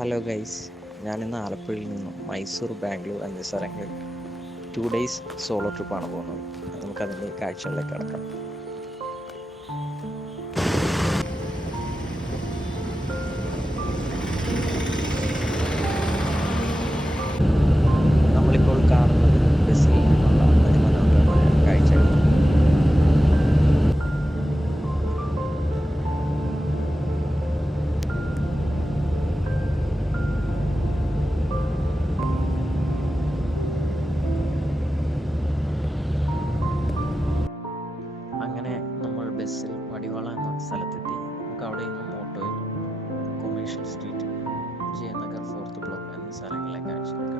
Hello guys, ഞാനിന്ന് ആലപ്പുഴയിൽ നിന്നും മൈസൂർ, ബാംഗ്ലൂർ എന്നീ സ്ഥലങ്ങളിൽ 2 ഡേയ്സ് സോളോ ട്രിപ്പാണ് പോകുന്നത്. നമുക്കതിൻ്റെ കാഴ്ചകളിലേക്ക് കടക്കാം. നമ്മളിപ്പോൾ കാണുന്നത് ബസ്സിൽ നിന്നുള്ള അതിമനോഹരമായ കാഴ്ചകളാണ്. അങ്ങനെ നമ്മൾ ബസ്സിൽ വടിവാള എന്ന സ്ഥലത്തെത്തി. നമുക്ക് അവിടെ നിന്നും ഓട്ടോയിൽ commercial street, Jayanagar, 4th block എന്നീ സ്ഥലങ്ങളിലെ കാഴ്ചകൾക്ക്.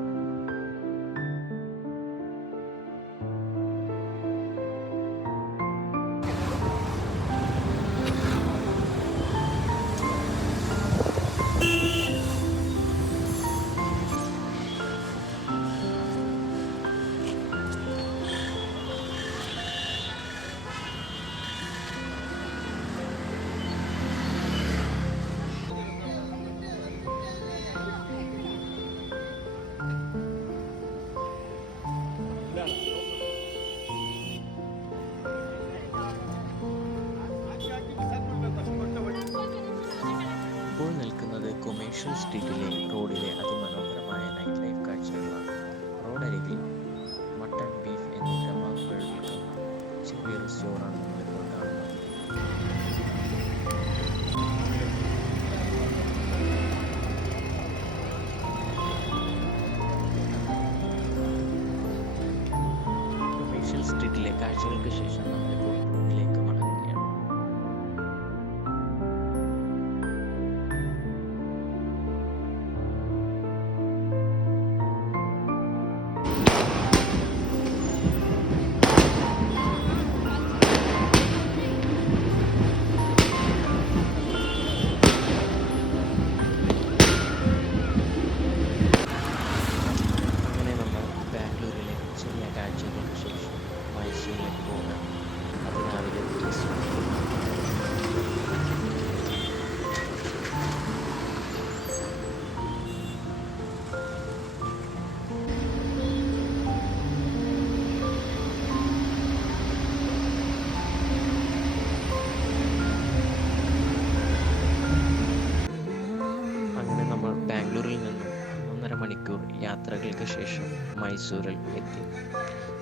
ഇപ്പോൾ നിൽക്കുന്നത് കൊമേഴ്ഷ്യൽ സ്ട്രീറ്റിലെ റോഡിലെ അതിമനോഹരമായ നൈറ്റ് ലൈഫ് കാഴ്ചകളാണ്. റോഡരികിൽ മട്ടൺ, ബീഫ് എന്നീ കബാബുകൾ വിൽക്കുന്ന ചെറിയൊരു സ്റ്റോറാണ് നമ്മളിപ്പോൾ കാണുന്നത്. കൊമേഴ്ഷ്യൽ സ്ട്രീറ്റിലെ കാഴ്ചകൾക്ക് ശേഷം നമ്മളിപ്പോൾ റൂമിലേക്ക് മടങ്ങുകയാണ്. അങ്ങനെ നമ്മൾ ബാംഗ്ലൂരിലെ ചെറിയ കാഴ്ചകൾക്ക് ശേഷം മൈസൂരിലേക്ക് പോകാം. അത് രാവിലെ അങ്ങനെ നമ്മൾ ബാംഗ്ലൂരിൽ നിന്നും 1.5 മണിക്കൂർ യാത്രകൾക്ക് ശേഷം മൈസൂരിൽ എത്തി.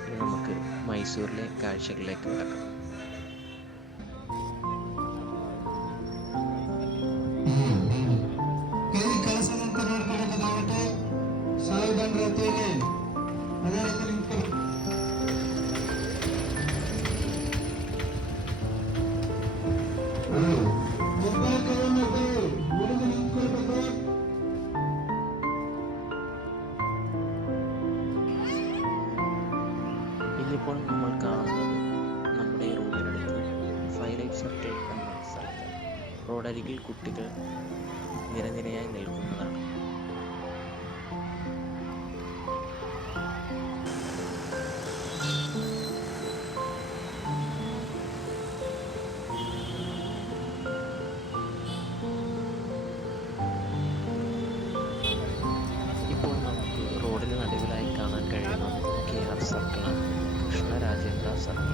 ഇനി നമുക്ക് മൈസൂരിലെ കാഴ്ചകളിലേക്ക് കിടക്കാം. ഇന്നിപ്പോൾ നമ്മൾ കാണുന്നത് നമ്മുടെ റൂമിനടുത്ത് 5 ലൈഫ് സർക്കിൾ എന്ന സ്ഥലത്ത് റോഡരികിൽ കുട്ടികൾ നിരനിരയായി നിൽക്കുന്നതാണ്. ഇപ്പോൾ നമുക്ക് റോഡിന് നടുവിലായി കാണാൻ കഴിയുന്നത് KR സർക്കിളാണ്, കൃഷ്ണരാജേന്ദ്ര സർക്കിൾ.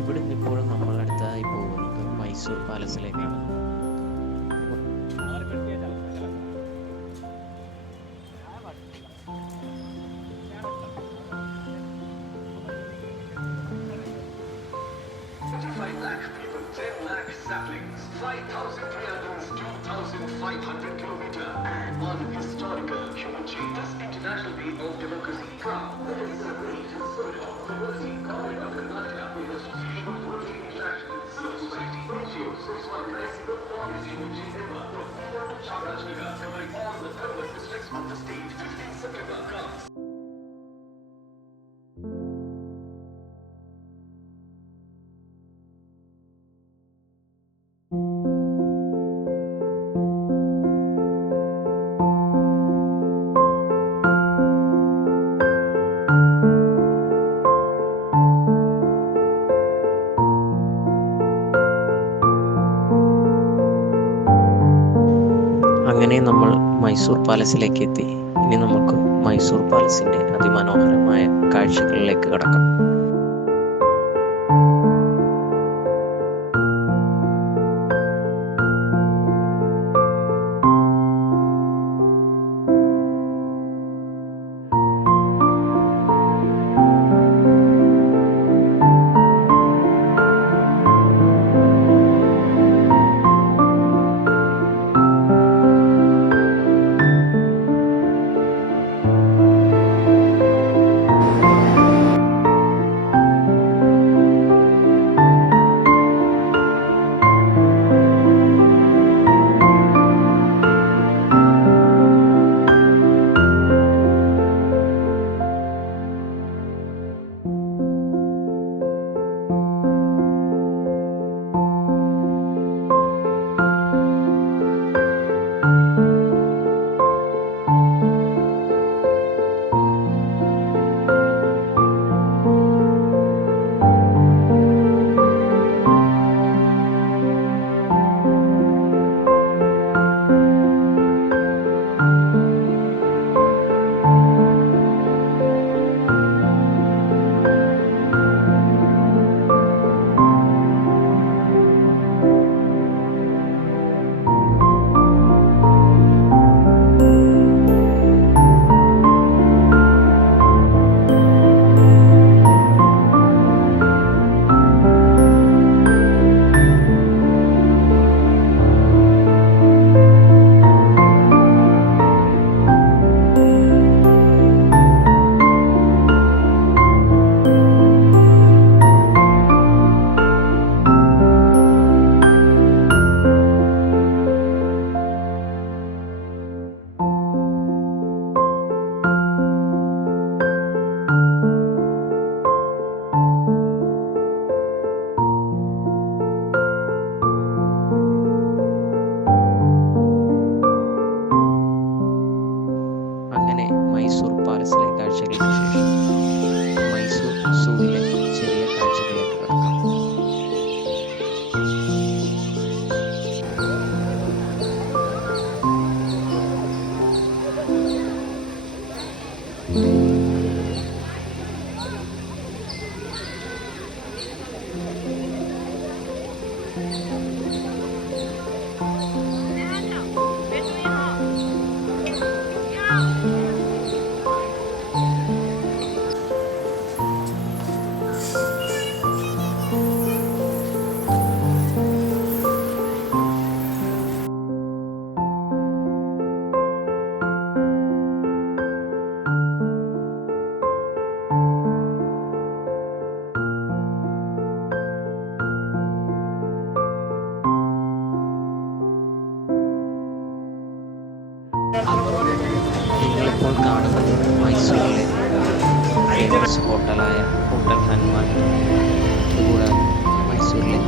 ഇവിടെ നിന്ന് ഇപ്പോൾ നമ്മൾ അടുത്തതായി പോകുന്നത് Mysore പാലസിലേക്കാണ്. Saplings, 5,000 triathlons, 2,500 kilometer, and one historical human chain. This International Day of Democracy, proud that it is a great and spirit of the worthy government of Karnataka in association with World International Civil Society. So it's one place, is Uji River from Puno to Chamarajanagar, covering all the 31 districts of the state. 15 September comes. അങ്ങനെ നമ്മൾ മൈസൂർ പാലസിലേക്ക് എത്തി. ഇനി നമുക്ക് മൈസൂർ പാലസിൻ്റെ അതിമനോഹരമായ കാഴ്ചകളിലേക്ക് കടക്കാം. മൈസൂർ പാലസിലെ കാഴ്ചകൾക്ക് ശേഷം മൈസൂർ സൂവിലെ ചെറിയ കാഴ്ചകളിലേക്ക് കടക്കാം. നിങ്ങളിപ്പോൾ കാണുന്നത് മൈസൂരിലെ ഫേമസ് ഹോട്ടലായ ഹോട്ടൽ ഹനുമാൻ. അതുകൂടാതെ മൈസൂരിലെ